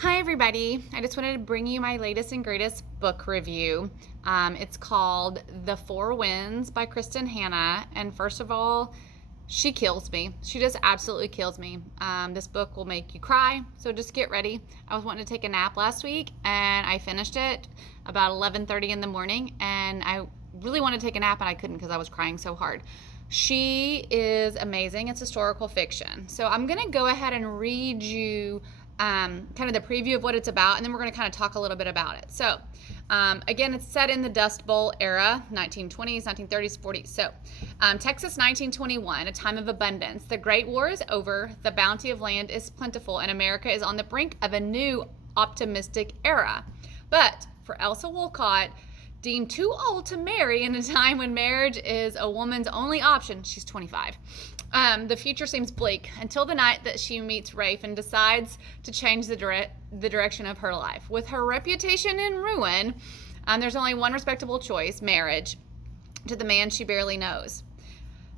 Hi, everybody. I just wanted to bring you my latest and greatest book review. It's called The Four Winds by Kristin. And first of all, she kills me. She just absolutely kills me. This book will make you cry, so just get ready. I was wanting to take a nap last week, and I finished it about 11:30 in the morning, and I really wanted to take a nap, and I couldn't because I was crying so hard. She is amazing. It's historical fiction. So I'm going to go ahead and read you kind of the preview of what it's about, and then we're going to kind of talk a little bit about it. So, again, it's set in the Dust Bowl era, 1920s, 1930s, 40s. So, Texas, 1921, a time of abundance. The Great War is over, the bounty of land is plentiful, and America is on the brink of a new optimistic era. But for Elsa Wolcott, deemed too old to marry in a time when marriage is a woman's only option, she's 25. The future seems bleak until the night that she meets Rafe and decides to change the direction of her life. With her reputation in ruin, there's only one respectable choice: marriage to the man she barely knows.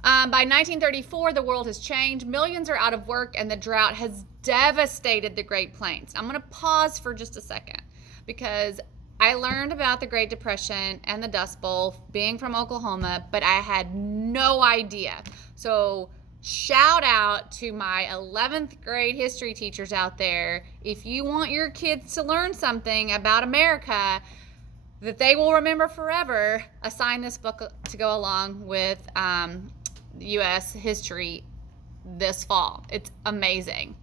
By 1934, the world has changed. Millions are out of work, and the drought has devastated the Great Plains. I'm going to pause for just a second because I learned about the Great Depression and the Dust Bowl being from Oklahoma, but I had no idea. So shout out to my 11th grade history teachers out there. If you want your kids to learn something about America that they will remember forever, assign this book to go along with U.S. history this fall. It's amazing.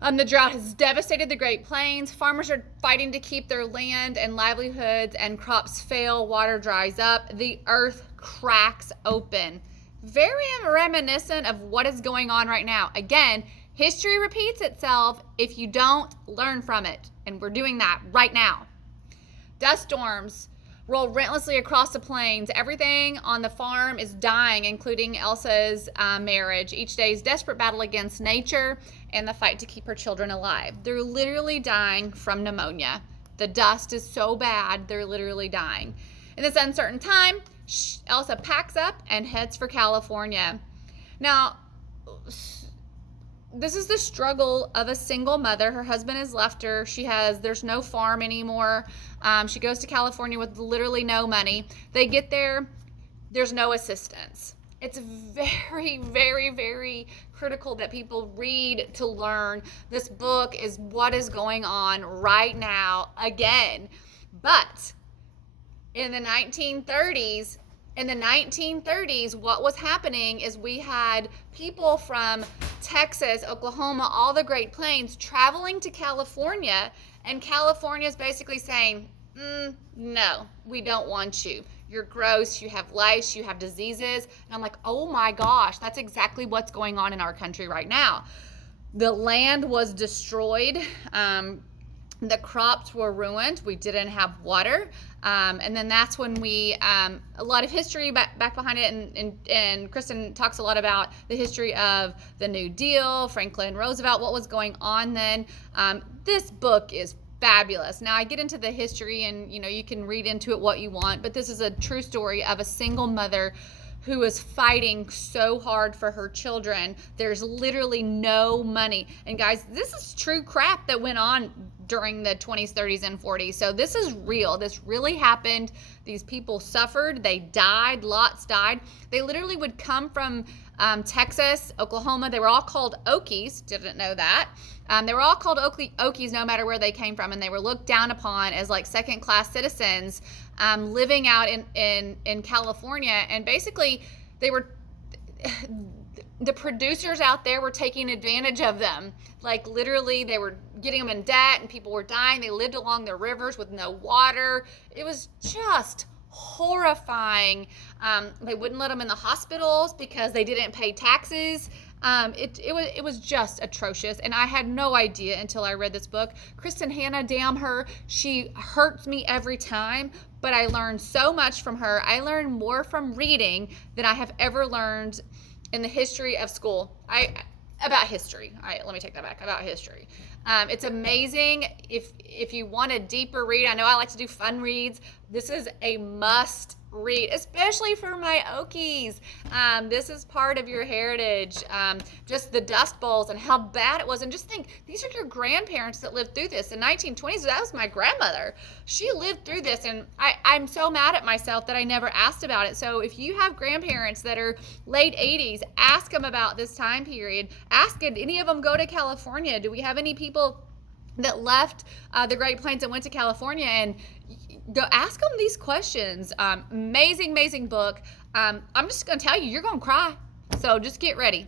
The drought has devastated the Great Plains. Farmers are fighting to keep their land and livelihoods, and crops fail. Water dries up. The earth cracks open. Very reminiscent of what is going on right now. Again, history repeats itself if you don't learn from it, and we're doing that right now. Dust storms roll relentlessly across the plains. Everything on the farm is dying, including Elsa's marriage. Each day's desperate battle against nature and the fight to keep her children alive. They're literally dying from pneumonia. The dust is so bad, they're literally dying. In this uncertain time, Elsa packs up and heads for California. Now, this is the struggle of a single mother. Her husband has left her. There's no farm anymore. She goes to California with literally no money. They get there, there's no assistance. It's very, very, very critical that people read to learn. This book is what is going on right now again. But in the 1930s, what was happening is we had people from Texas, Oklahoma, all the Great Plains traveling to California, and California is basically saying, no, we don't want you. You're gross, you have lice, you have diseases. And I'm like, oh my gosh, that's exactly what's going on in our country right now. The land was destroyed. The crops were ruined. We didn't have water. And then that's when a lot of history back behind it. And Kristin talks a lot about the history of the New Deal, Franklin Roosevelt, what was going on then. This book is fabulous. Now I get into the history, and you can read into it what you want, but this is a true story of a single mother who is fighting so hard for her children. There's literally no money. And guys, this is true crap that went on during the 20s, 30s, and 40s. So this is real. This really happened. These people suffered. They died. Lots died. They literally would come from Texas, Oklahoma. They were all called Okies. Didn't know that. They were all called Okies no matter where they came from, and they were looked down upon as like second-class citizens living out in California. And basically, the producers out there were taking advantage of them. Like literally, they were getting them in debt, and people were dying. They lived along the rivers with no water. It was just horrifying. They wouldn't let them in the hospitals because they didn't pay taxes. It was just atrocious, and I had no idea until I read this book. Kristin Hannah, damn her, she hurts me every time, but I learned so much from her. I learned more from reading than I have ever learned in the history of school. About history. Let me take that back. About history. It's amazing. If you want a deeper read, I know I like to do fun reads. This is a must read, especially for my Okies. This is part of your heritage. Just the Dust Bowls and how bad it was. And just think, these are your grandparents that lived through this. In 1920s, that was my grandmother. She lived through this, and I'm so mad at myself that I never asked about it. So if you have grandparents that are late 80s, ask them about this time period. Ask, did any of them go to California? Do we have any people that left the Great Plains and went to California? And go ask them these questions. Amazing book. I'm just going to tell you, you're going to cry. So just get ready.